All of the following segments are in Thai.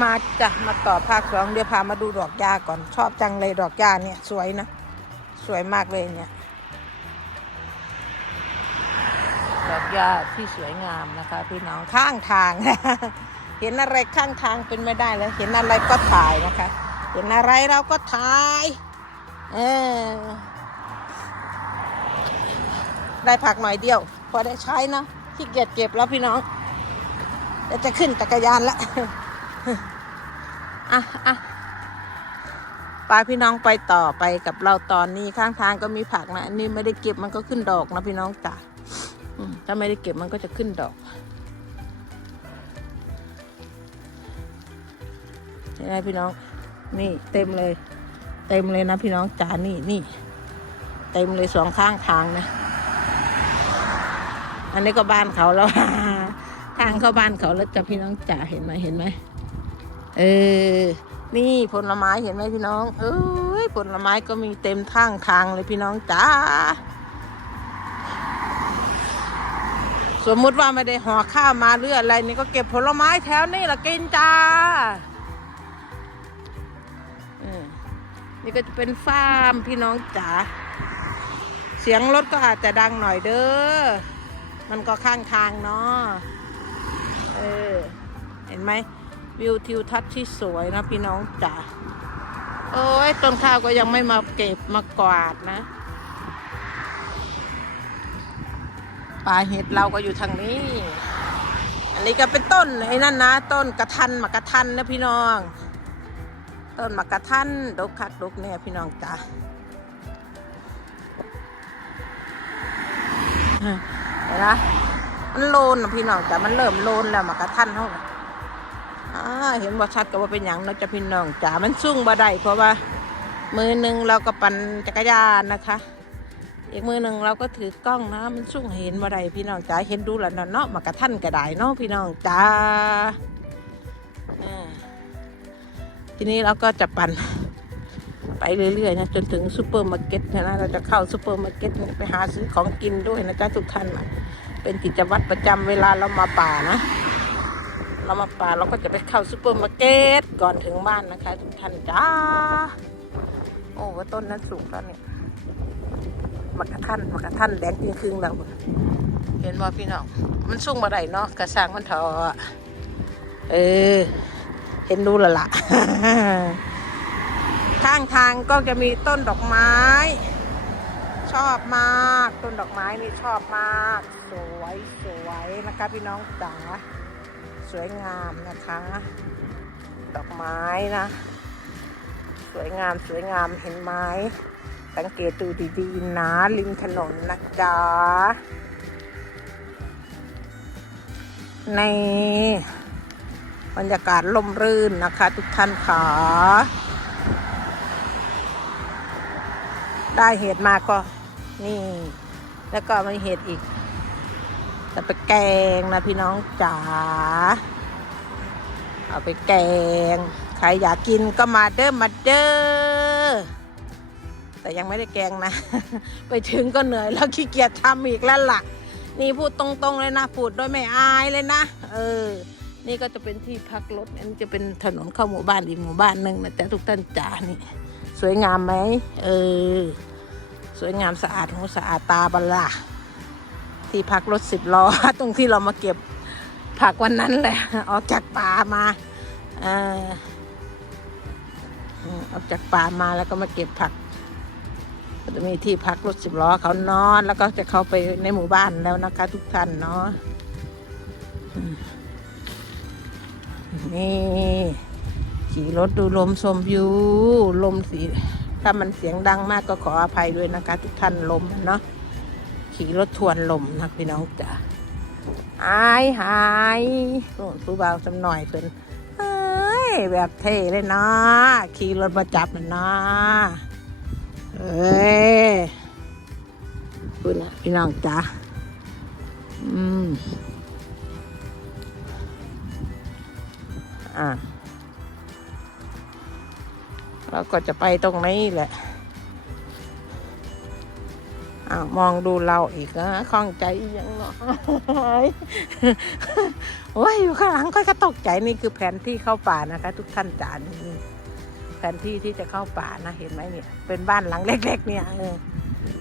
มาจะมาต่อภาคสองเดี๋ยวพามาดูดอกยาก่อนชอบจังเลยดอกยาเนี่ยสวยนะ สวยมากเลยเนี่ย ดอกยาที่สวยงามนะคะ พี่น้องข้างทาง เห็นอะไรข้างทางเป็นไม่ได้แล้ว เห็นอะไรก็ถ่ายนะคะ เห็นอะไรเราก็ถ่ายเออได้ผักหน่อยเดียว พอได้ใช้นะขี้เกียจเก็บแล้วพี่น้องเดี๋ยวจะขึ้นจักรยานและ อะอะไปพี่น้องไปต่อไปกับเราตอนนี้ข้างทางก็มีผักนะ อันนี้ไม่ได้เก็บมันก็ขึ้นดอกนะพี่น้องจ้ะถ้าไม่ได้เก็บมันก็จะขึ้นดอกเห็นไหมพี่น้อง นี่เต็มเลย เต็มเลยนะพี่น้องจ๋านี่นี่เต็มเลยสองข้างทางนะ อันนี้ก็บ้านเขาแล้วทางเข้าบ้านเขาแล้วจ้ะพี่น้องจ๋าเห็นไหมเห็นไหม เออ นี่ผลไม้เห็นไหมพี่น้อง เอ้ยผลไม้ก็มีเต็มทางทางเลยพี่น้องจ้า สมมุติว่าไม่ได้ห่อข้าวมาหรืออะไรนี่ก็เก็บผลไม้แถวนี่ละกินจ้าอนี่ก็จะเป็นฟาร์มพี่น้องจ๋า เสียงรถก็อาจจะดังหน่อยเด้อ มันก็ข้างทางเนาะ เออ เห็นไหม วิวทิวทัศน์ที่สวยนะพี่น้องจ๋าโอ้ยต้นข้าวก็ยังไม่มาเก็บมากวาดนะป่าเห็ดเราก็อยู่ทางนี้ อันนี้ก็เป็นต้นไอ้นั่นนะ ต้นกระทันมากระทันนะพี่น้อง ต้นมากระทันดกคักดกเนี่ยพี่น้องจ๋าเห็นไหมมันโลนนะพี่น้องจ๋ามันเริ่มโลนแล้วมากระทันเขาน่ อ่าเห็นว่าชัดก็ว่าเป็นอย่างนะจะพี่น้องจ๋ามันซุ่งบ่ได้เพราะว่า มือหนึ่งเราก็ปั่นจักรยานนะคะ อีกมือหนึ่งเราก็ถือกล้องนะ มันซุ่งเห็นบ่ได้พี่น้องจ๋าเห็นดูแล้วเนาะเนาะมากระท่านกระไดเนาะพี่น้องจ๋าทีนี้เราก็จะปั่นไปเรื่อยๆนะจนถึงซูเปอร์มาร์เก็ตนะเราจะเข้าซูเปอร์มาร์เก็ตไปหาซื้อของกินด้วยนะจ๊ะทุกท่านเป็นกิจวัตรประจำเวลาเรามาป่านะ เรามาป่าเราก็จะไปเข้าซูเปอร์มาร์เก็ตก่อนถึงบ้านนะคะ ทุกท่านจ้า โอ้ว่าต้นนั้นสูงแล้วเนี่ยมักกะทันมักกะทันแดงจริงครึ่งๆแล้วเห็นว่าพี่น้องมันสูงมาได้เนาะกระสังมันเถอะเออ เห็นดูละละข้างทางก็จะมีต้นดอกไม้ ชอบมาก ต้นดอกไม้นี่ชอบมาก สวยสวยนะคะพี่น้องจ๋า สวยงามนะคะ ดอกไม้นะ สวยงามสวยงามเห็นไหมสังเกตดูดีๆนะริมถนนนะจ๊ะในบรรยากาศลมรื่นนะคะ ทุกท่านค่ะได้เห็ดมาก็นี่ แล้วก็มีเห็ดอีก แต่ไปแกงนะพี่น้องจ๋าเอาไปแกง ใครอยากกินก็มาเด้อมาเด้อแต่ยังไม่ได้แกงนะ ไปถึงก็เหนื่อยแล้วขี้เกียจทำอีกแล้วล่ะ นี่พูดตรงๆเลยนะพูดโดยไม่อายเลยนะ เออ นี่ก็จะเป็นที่พักรถอันนี้จะเป็นถนนเข้าหมู่บ้านอีกหมู่บ้านหนึ่งนะแต่ทุกท่านจ๋านี่ สวยงามไหมเออ สวยงามสะอาดหูสะอาดตาบัลล่ะ ที่พักรถสิบล้อตรงที่เรามาเก็บผักวันนั้นแหละ ออกจากป่ามาเอออืมออกจากป่ามาแล้วก็มาเก็บผักก็จะมีที่พักรถสิบล้อเขานอน แล้วก็จะเข้าไปในหมู่บ้านแล้วนะคะ ทุกท่านเนาะนี่ขี่รถดูลมชมวิวลมสีถ้ามันเสียงดังมากก็ขออภัยด้วยนะคะ ทุกท่านลมเนาะ ขี่รถทวนลมนะพี่น้องจ๋าหายหายโอ้ผู้บ่าจำหน่อยเพิ่นเฮ้ยแบบเท่เลยนะขี่รถมาจับมันนะเอ้ยคุณนะพี่น้องจ๋าอืมอะเราก็จะไปตรงนี้แหละ อ้าวมองดูเราอีกนะข้องใจอีกยังเนาะโอ้ยอยู่ข้างหลังค่อยก็ตกใจนี่คือแผนที่เข้าป่านะคะ ทุกท่านจ๋านี่แผนที่ที่จะเข้าป่านะเห็นไหมเนี่ย เป็นบ้านหลังเล็ก ๆ เนี่ยเออ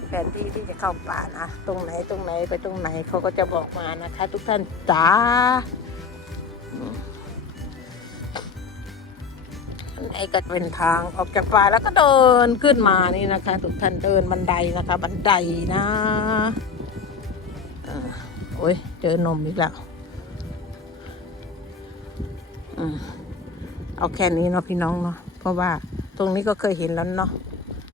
แผนที่ที่จะเข้าป่านะตรงไหนตรงไหนไปตรงไหนเขาก็จะบอกมานะคะ ทุกท่านจ๋า อืมอันไหนก็เป็นทางออกจากป่าแล้วก็เดินขึ้นมานี่นะคะ ทุกท่านเดินบันไดนะคะ บันไดนะโอ้ยเจอนมอีกแล้วอเอาแค่นี้เนาะพี่น้องเนาะเพราะว่าตรงนี้ก็เคยเห็นแล้วเนาะ